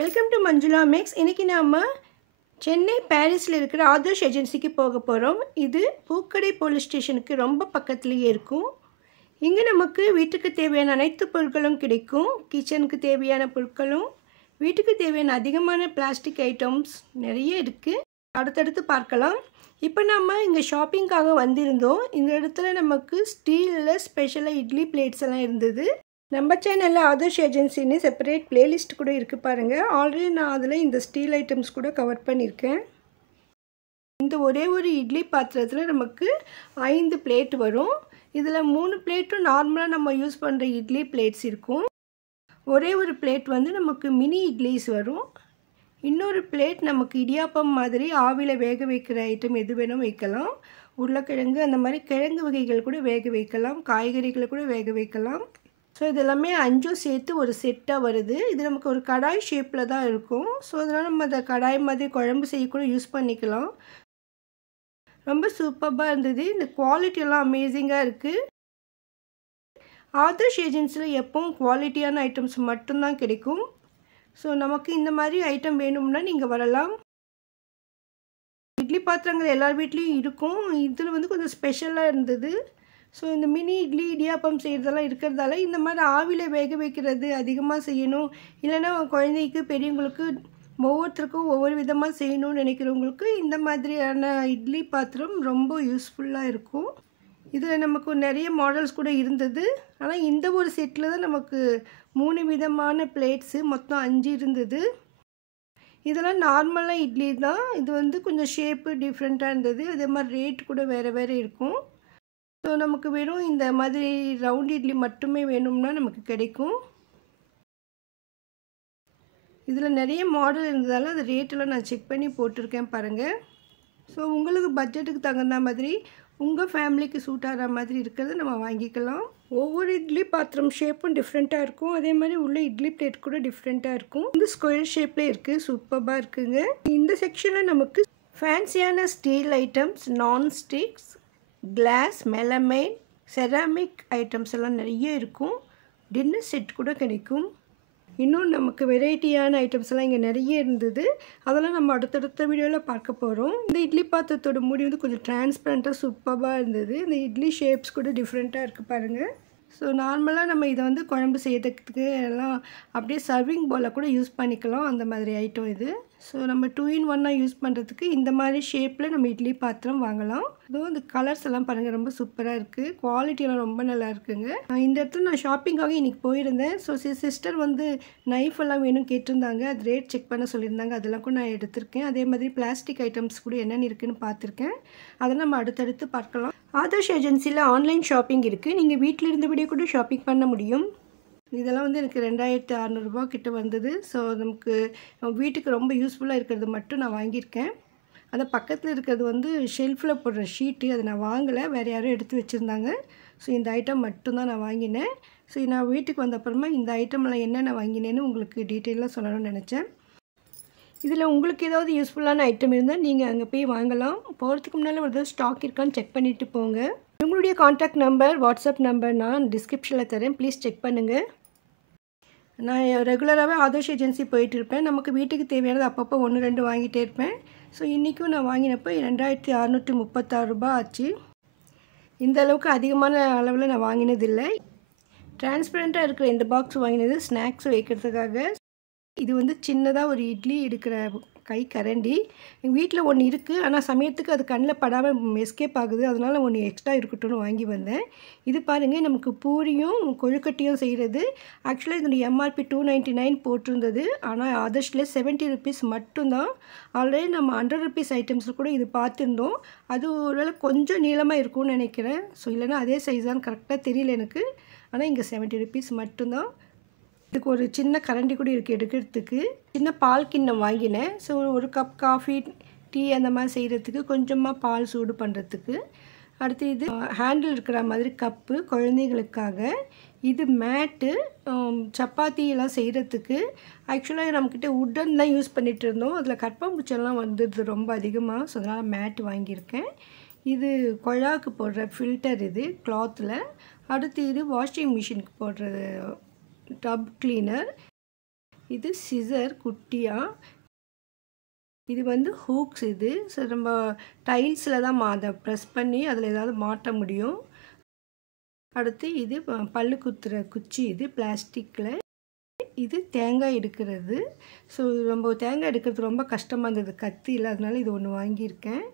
Welcome to Manjula mix. இன்றைக்கி நாம் சென்னை பாரிஸில் இருக்கிற ஆதர்ஷ் ஏஜென்சிக்கு போக போகிறோம். இது பூக்கடை போலீஸ் ஸ்டேஷனுக்கு ரொம்ப பக்கத்துலேயே இருக்கும். இங்கே நமக்கு வீட்டுக்கு தேவையான அனைத்து பொருட்களும் கிடைக்கும். கிச்சனுக்கு தேவையான பொருட்களும், வீட்டுக்கு தேவையான அதிகமான பிளாஸ்டிக் ஐட்டம்ஸ் நிறைய இருக்குது. அடுத்தடுத்து பார்க்கலாம். இப்போ நம்ம இங்கே ஷாப்பிங்காக வந்திருந்தோம். இந்த இடத்துல நமக்கு ஸ்டீலில் ஸ்பெஷலாக இட்லி பிளேட்ஸ் எல்லாம் இருந்தது. நம்ம சேனலில் ஆதர்ஷ் ஏஜென்சின்னு செப்பரேட் பிளேலிஸ்ட் கூட இருக்குது பாருங்கள். ஆல்ரெடி நான் அதில் இந்த ஸ்டீல் ஐட்டம்ஸ் கூட கவர் பண்ணியிருக்கேன். இந்த ஒரே ஒரு இட்லி பாத்திரத்தில் நமக்கு 5 பிளேட் வரும். இதில் 3 பிளேட்டும் நார்மலாக நம்ம யூஸ் பண்ணுற இட்லி பிளேட்ஸ் இருக்கும். ஒரே ஒரு பிளேட் வந்து நமக்கு மினி இட்லிஸ் வரும். இன்னொரு பிளேட் நமக்கு இடியாப்பம் மாதிரி ஆவியில் வேக வைக்கிற ஐட்டம் எது வேணும் வைக்கலாம். உருளைக்கிழங்கு அந்த மாதிரி கிழங்கு வகைகள் கூட வேக வைக்கலாம். காய்கறிகளை கூட வேக வைக்கலாம். ஸோ இது எல்லாமே 5 சேர்த்து ஒரு செட்டாக வருது. இது நமக்கு ஒரு கடாய் ஷேப்பில் தான் இருக்கும். ஸோ அதனால் நம்ம அதை கடாய் மாதிரி குழம்பு செய்ய கூட யூஸ் பண்ணிக்கலாம். ரொம்ப சூப்பராக இருந்தது. இந்த குவாலிட்டியெல்லாம் அமேசிங்காக இருக்குது. ஆதர்ஷ் ஏஜென்சியில் எப்பவும் குவாலிட்டியான ஐட்டம்ஸ் மட்டும்தான் கிடைக்கும். ஸோ நமக்கு இந்த மாதிரி ஐட்டம் வேணும்னா நீங்கள் வரலாம். இட்லி பாத்திரங்கள் எல்லார் வீட்லேயும் இருக்கும். இதில் வந்து கொஞ்சம் ஸ்பெஷலாக இருந்தது. ஸோ இந்த மினி இட்லி இடியாப்பம் செய்கிறதெல்லாம் இருக்கிறதால இந்த மாதிரி ஆவியில் வேக வைக்கிறது அதிகமாக செய்யணும், இல்லைன்னா குழந்தைக்கு பெரியவங்களுக்கு ஒவ்வொருத்தருக்கும் ஒவ்வொரு விதமாக செய்யணும்னு நினைக்கிறவங்களுக்கு இந்த மாதிரியான இட்லி பாத்திரம் ரொம்ப யூஸ்ஃபுல்லாக இருக்கும். இதில் நமக்கு நிறைய மாடல்ஸ் கூட இருந்தது. ஆனால் இந்த ஒரு செட்டில் தான் நமக்கு 3 விதமான பிளேட்ஸு மொத்தம் 5 இருந்தது. இதெல்லாம் நார்மலாக இட்லி தான். இது வந்து கொஞ்சம் ஷேப்பு டிஃப்ரெண்ட்டாக இருந்தது. அதே மாதிரி ரேட் கூட வேறு வேறு இருக்கும். ஸோ நமக்கு வெறும் இந்த மாதிரி ரவுண்ட் இட்லி மட்டுமே வேணும்னா நமக்கு கிடைக்கும். இதில் நிறைய மாடல் இருந்ததால் அது ரேட்டெல்லாம் நான் செக் பண்ணி போட்டிருக்கேன் பாருங்கள். ஸோ உங்களுக்கு பட்ஜெட்டுக்கு தகுந்த மாதிரி உங்கள் ஃபேமிலிக்கு சூட் ஆகிற மாதிரி இருக்கிறத நம்ம வாங்கிக்கலாம். ஒவ்வொரு இட்லி பாத்திரம் ஷேப்பும் டிஃப்ரெண்ட்டாக இருக்கும். அதே மாதிரி உள்ள இட்லி பிளேட் கூட டிஃப்ரெண்ட்டாக இருக்கும். இந்த ஸ்கொயர் ஷேப்லேயே இருக்குது. சூப்பராக இருக்குங்க. இந்த செக்ஷனில் நமக்கு ஃபேன்சியான steel items, nonsticks, glass, melamine, ceramic items எல்லாம் நிறைய இருக்கும். டின்னர் செட் கூட கிடைக்கும். இன்னும் நமக்கு வெரைட்டியான ஐட்டம்ஸ் எல்லாம் இங்கே நிறைய இருந்தது. அதெல்லாம் நம்ம அடுத்தடுத்த வீடியோவில் பார்க்க போகிறோம். இந்த இட்லி பாத்திரத்தோட மூடி வந்து கொஞ்சம் டிரான்ஸ்பரண்ட்டாக சூப்பராக இருந்தது. இந்த இட்லி ஷேப்ஸ் கூட டிஃப்ரெண்ட்டாக இருக்குது பாருங்கள். ஸோ நார்மலாக நம்ம இதை வந்து குழம்பு செய்யறதுக்கு எல்லாம் அப்படியே சர்விங் பவுலில் கூட யூஸ் பண்ணிக்கலாம். அந்த மாதிரி ஐட்டம் இது. ஸோ நம்ம 2 in 1 யூஸ் பண்ணுறதுக்கு இந்த மாதிரி ஷேப்பில் நம்ம இட்லி பாத்திரம் வாங்கலாம். அதுவும் இந்த கலர்ஸ் எல்லாம் பாருங்கள், ரொம்ப சூப்பராக இருக்குது. குவாலிட்டியெல்லாம் ரொம்ப நல்லா இருக்குங்க. இந்த இடத்துல நான் ஷாப்பிங்காக இன்றைக்கி போயிருந்தேன். ஸோ சிஸ்டர் வந்து நைஃப் எல்லாம் வேணும் கேட்டிருந்தாங்க. அது ரேட் செக் பண்ண சொல்லியிருந்தாங்க. அதெல்லாம் கூட நான் எடுத்திருக்கேன். அதே மாதிரி பிளாஸ்டிக் ஐட்டம்ஸ் கூட என்னென்ன இருக்குதுன்னு பார்த்துருக்கேன். அதெல்லாம் நம்ம அடுத்தடுத்து பார்க்கலாம். ஆதர்ஷ் ஏஜென்சியில் ஆன்லைன் ஷாப்பிங் இருக்குது. நீங்கள் வீட்டில் இருந்தபடியே கூட ஷாப்பிங் பண்ண முடியும். இதெல்லாம் வந்து எனக்கு 2600 ரூபா கிட்ட வந்தது. ஸோ நமக்கு வீட்டுக்கு ரொம்ப யூஸ்ஃபுல்லாக இருக்கிறது மட்டும் நான் வாங்கியிருக்கேன். அந்த பக்கத்தில் இருக்கிறது வந்து ஷெல்ஃபில் போடுற ஷீட்டு, அதை நான் வாங்கலை. வேறு யாரும் எடுத்து வச்சுருந்தாங்க. ஸோ இந்த ஐட்டம் மட்டும்தான் நான் வாங்கினேன். ஸோ நான் வீட்டுக்கு வந்த அப்புறமா இந்த ஐட்டம்லாம் என்னென்ன வாங்கினேன்னு உங்களுக்கு டீட்டெயிலாக சொல்லணும்னு நினச்சேன். இதில் உங்களுக்கு ஏதாவது யூஸ்ஃபுல்லான ஐட்டம் இருந்தால் நீங்கள் அங்கே போய் வாங்கலாம். போகிறதுக்கு முன்னால் ஒரு ஸ்டாக் இருக்கான்னு செக் பண்ணிவிட்டு போங்க. உங்களுடைய கான்டாக்ட் நம்பர், வாட்ஸ்அப் நம்பர் நான் டிஸ்கிரிப்ஷனில் தரேன். ப்ளீஸ் செக் பண்ணுங்கள். நான் ரெகுலராகவே ஆதர்ஷ் ஏஜென்சி போயிட்டு இருப்பேன். நமக்கு வீட்டுக்கு தேவையானது அப்பப்போ 1 2 வாங்கிட்டே இருப்பேன். ஸோ இன்றைக்கும் நான் வாங்கினப்போ 2636 ரூபா ஆச்சு. இந்த அளவுக்கு அதிகமான அளவில் நான் வாங்கினதில்லை. டிரான்ஸ்பரண்ட்டாக இருக்கிற இந்த பாக்ஸ் வாங்கினது ஸ்நாக்ஸ் வைக்கிறதுக்காக. இது வந்து சின்னதாக ஒரு இட்லி எடுக்கிற கை கரண்டி. எங்கள் வீட்டில் ஒன்று இருக்குது. ஆனால் சமயத்துக்கு அது கண்ணில் படாமல் எஸ்கேப் ஆகுது. அதனால் ஒன்று எக்ஸ்ட்ரா இருக்கட்டும்னு வாங்கி வந்தேன். இது பாருங்கள், நமக்கு பூரியும் கொழுக்கட்டையும் செய்கிறது. ஆக்சுவலாக இதனுடைய எம்ஆர்பி 299 போட்டிருந்தது. ஆனால் ஆதர்ஷில் 70 rupees மட்டும்தான். ஆல்ரெடி நம்ம 100 rupees ஐட்டம்ஸில் கூட இது பார்த்துருந்தோம். அது ஒருவேளை கொஞ்சம் நீளமாக இருக்கும்னு நினைக்கிறேன். ஸோ இல்லைன்னா அதே சைஸ் தான், கரெக்டாக தெரியல எனக்கு. ஆனால் இங்கே 70 rupees மட்டும்தான். இதுக்கு ஒரு சின்ன கரண்டி கூட இருக்குது எடுக்கிறதுக்கு. சின்ன பால் கிண்ணம் வாங்கினேன். ஸோ ஒரு கப் காஃபி, டீ அந்த மாதிரி செய்கிறதுக்கு, கொஞ்சமாக பால் சூடு பண்ணுறதுக்கு. அடுத்து இது ஹேண்டில் இருக்கிற மாதிரி கப்பு குழந்தைகளுக்காக. இது மேட்டு, சப்பாத்தி எல்லாம் செய்கிறதுக்கு. ஆக்சுவலாக நம்மக்கிட்ட உட்டன் தான் யூஸ் பண்ணிகிட்டு இருந்தோம். அதில் கற்பாம்பூச்செல்லாம் வந்துடுது ரொம்ப அதிகமாக. ஸோ அதனால் மேட்டு வாங்கியிருக்கேன். இது குழாவுக்கு போடுற ஃபில்டர், இது கிளாத்தில். அடுத்து இது வாஷிங் மிஷினுக்கு போடுறது டப் கிளீனர். இது சிசர் குட்டியாக. இது வந்து ஹூக்ஸ். இது ஸோ நம்ம டைல்ஸில் தான் அதை ப்ரெஸ் பண்ணி அதில் ஏதாவது மாட்ட முடியும். அடுத்து இது பல்லு குத்துற குச்சி. இது பிளாஸ்டிக்கில். இது தேங்காய் எடுக்கிறது. ஸோ நம்ம தேங்காய் எடுக்கிறது ரொம்ப கஷ்டமாக இருந்தது, கத்தி இல்லை, அதனால இது ஒன்று வாங்கியிருக்கேன்.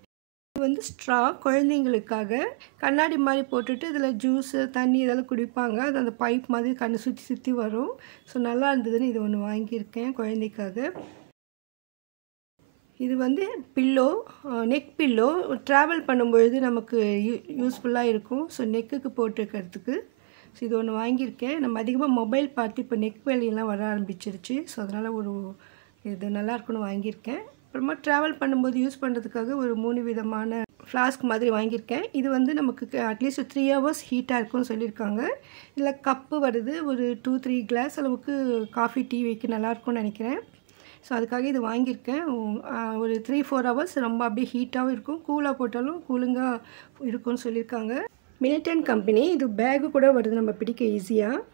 இது வந்து ஸ்ட்ரா, குழந்தைங்களுக்காக கண்ணாடி மாதிரி போட்டுட்டு இதில் ஜூஸு தண்ணி இதெல்லாம் குடிப்பாங்க. அது அந்த பைப் மாதிரி கண்ணு சுற்றி சுற்றி வரும். ஸோ நல்லா இருந்ததுன்னு இது ஒன்று வாங்கியிருக்கேன் குழந்தைக்காக. இது வந்து பில்லோ, நெக் பில்லோ. ட்ராவல் பண்ணும்பொழுது நமக்கு யூஸ்ஃபுல்லாக இருக்கும். ஸோ நெக்குக்கு போட்டுக்கிறதுக்கு. ஸோ இது ஒன்று வாங்கியிருக்கேன். நம்ம அதிகமாக மொபைல் பார்த்து இப்போ நெக் வேலையெல்லாம் வர ஆரம்பிச்சிருச்சு. ஸோ அதனால் இது நல்லாயிருக்குன்னு வாங்கியிருக்கேன். அப்புறமா ட்ராவல் பண்ணும்போது யூஸ் பண்ணுறதுக்காக ஒரு 3 விதமான ஃப்ளாஸ்க் மாதிரி வாங்கியிருக்கேன். இது வந்து நமக்கு அட்லீஸ்ட் 3 ஹவர்ஸ் ஹீட்டாக இருக்கும்னு சொல்லியிருக்காங்க. இதில் கப்பு வருது. ஒரு 2-3 கிளாஸ் அளவுக்கு காஃபி டீ வைக்க நல்லாயிருக்கும்னு நினைக்கிறேன். ஸோ அதுக்காக இது வாங்கியிருக்கேன். ஒரு 3-4 ஹவர்ஸ் ரொம்ப அப்படியே ஹீட்டாகவும் இருக்கும். கூலாக போட்டாலும் கூலிங்காக இருக்கும்னு சொல்லியிருக்காங்க. Milton company. இது பேகு கூட வருது நம்ம பிடிக்க ஈஸியாக.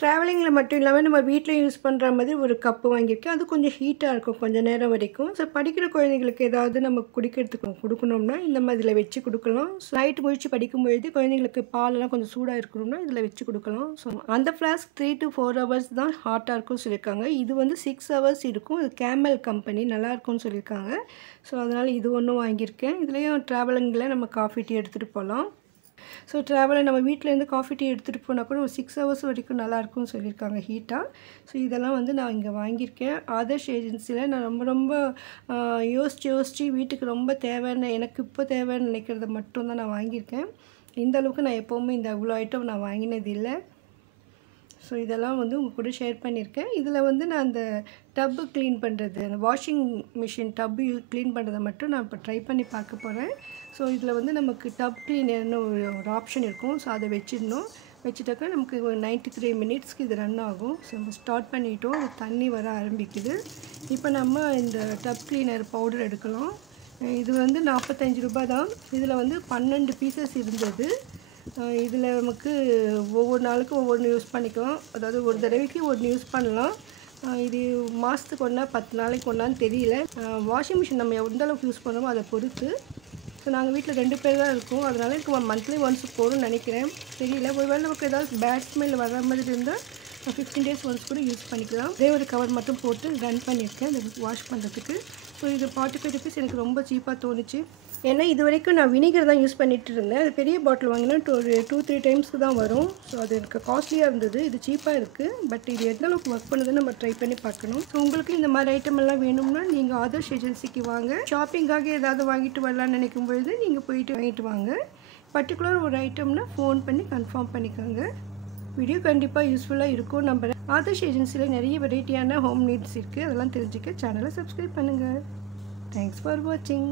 ட்ராவலிங்கில் மட்டும் இல்லாமல் நம்ம வீட்டில் யூஸ் பண்ணுற மாதிரி ஒரு கப்பு வாங்கியிருக்கேன். அது கொஞ்சம் ஹீட்டாக இருக்கும் கொஞ்சம் நேரம் வரைக்கும். ஸோ படிக்கிற குழந்தைங்களுக்கு ஏதாவது நம்ம குடிக்கிறதுக்கு கொடுக்கணும்னா இந்த மாதிரியில் வச்சு கொடுக்கலாம். ஸோ நைட்டு முழிச்சு படிக்கும்பொழுது குழந்தைங்களுக்கு பாலெல்லாம் கொஞ்சம் சூடாக இருக்கணும்னா இதில் வச்சு கொடுக்கலாம். ஸோ அந்த ஃப்ளாஸ்க் 3-4 ஹவர்ஸ் தான் ஹாட்டாக இருக்கும்னு சொல்லியிருக்காங்க. இது வந்து 6 ஹவர்ஸ் இருக்கும். இது கேமல் கம்பெனி, நல்லாயிருக்கும்னு சொல்லியிருக்காங்க. ஸோ அதனால் இது ஒன்றும் வாங்கியிருக்கேன். இதுலேயும் ட்ராவலிங்கில் நம்ம காஃபி டீ எடுத்துகிட்டு போகலாம். ஸோ ட்ராவலில் நம்ம வீட்டிலேருந்து காஃபி டீ எடுத்துகிட்டு போனால் கூட ஒரு 6 ஹவர்ஸ் வரைக்கும் நல்லாயிருக்கும்னு சொல்லியிருக்காங்க ஹீட்டாக. ஸோ இதெல்லாம் வந்து நான் இங்கே வாங்கியிருக்கேன். ஆதர்ஷ் ஏஜென்சியில் நான் ரொம்ப யோசித்து வீட்டுக்கு ரொம்ப தேவைன்னு, எனக்கு இப்போ தேவைன்னு நினைக்கிறத மட்டும்தான் நான் வாங்கியிருக்கேன். இந்த அளவுக்கு நான் எப்போவுமே இந்த அவ்வளோ ஐட்டம் நான் வாங்கினது இல்லை. ஸோ இதெல்லாம் வந்து உங்கள் கூட ஷேர் பண்ணியிருக்கேன். இதில் வந்து நான் அந்த டப்பு க்ளீன் பண்ணுறது, அந்த வாஷிங் மிஷின் டப்பு க்ளீன் பண்ணுறதை மட்டும் நான் இப்போ ட்ரை பண்ணி பார்க்க போகிறேன். ஸோ இதில் வந்து நமக்கு டப் க்ளீனர்னு ஒரு ஆப்ஷன் இருக்கும். ஸோ அதை வச்சுட்டாக்கா நமக்கு ஒரு 93 மினிட்ஸ்க்கு இது ரன் ஆகும். ஸோ நம்ம ஸ்டார்ட் பண்ணிட்டோம். அது தண்ணி வர ஆரம்பிக்குது. இப்போ நம்ம இந்த டப் க்ளீனர் பவுடர் எடுக்கலாம். இது வந்து 45 ரூபாய் தான். இதில் வந்து 12 பீசஸ் இருந்தது. இதில் நமக்கு ஒவ்வொரு நாளுக்கும் ஒவ்வொன்று யூஸ் பண்ணிக்கலாம். அதாவது ஒரு தடவைக்கு ஒன்று யூஸ் பண்ணலாம். இது மாதத்துக்கு ஒன்றா 10 நாளைக்கு ஒன்றான்னு தெரியல. வாஷிங் மிஷின் நம்ம எந்த அளவுக்கு யூஸ் பண்ணுறோமோ அதை பொறுத்து. ஸோ நாங்கள் வீட்டில் 2 பேர் தான் இருக்கோம். அதனால் எனக்கு மந்த்லி ஒன்ஸ் போகும்னு நினைக்கிறேன். தெரியல, ஒருவேளை நமக்கு ஏதாவது பேட் ஸ்மெல் வர மாதிரி இருந்தால் 15 டேஸ் ஒன்ஸ் கூட யூஸ் பண்ணிக்கலாம். ஒரே ஒரு கவர் மட்டும் போட்டு ரன் பண்ணியிருக்கேன் அதை வாஷ் பண்ணுறதுக்கு. ஸோ இது 45 ருபீஸ் எனக்கு ரொம்ப சீப்பாக தோணுச்சு. ஏன்னா இது வரைக்கும் நான் வினிகர் தான் யூஸ் பண்ணிகிட்டு இருந்தேன். அது பெரிய பாட்டில் வாங்கினா ஒரு 2-3 டைம்ஸ்க்கு தான் வரும். ஸோ அது எனக்கு காஸ்ட்லியாக இருந்தது. இது சீப்பாக இருக்குது. பட் இது எந்த அளவுக்கு ஒர்க் பண்ணுதுன்னு நம்ம ட்ரை பண்ணி பார்க்கணும். ஸோ உங்களுக்கு இந்த மாதிரி ஐட்டம் எல்லாம் வேணும்னா நீங்கள் ஆதர்ஷ் ஏஜென்சிக்கு வாங்க. ஷாப்பிங்காக ஏதாவது வாங்கிட்டு வரலான்னு நினைக்கும் பொழுது நீங்கள் போயிட்டு வாங்கிட்டு வாங்க. பர்டிகுலர் ஒரு ஐட்டம்னா ஃபோன் பண்ணி கன்ஃபார்ம் பண்ணிக்கோங்க. வீடியோ கண்டிப்பாக யூஸ்ஃபுல்லாக இருக்கும் நம்புகிறேன். ஆதர்ஷ் ஏஜென்சியில் நிறைய வெரைட்டியான ஹோம் நீட்ஸ் இருக்குது. அதெல்லாம் தெரிஞ்சுக்க சேனலை சப்ஸ்கிரைப் பண்ணுங்கள். தேங்க்ஸ் ஃபார் வாட்சிங்.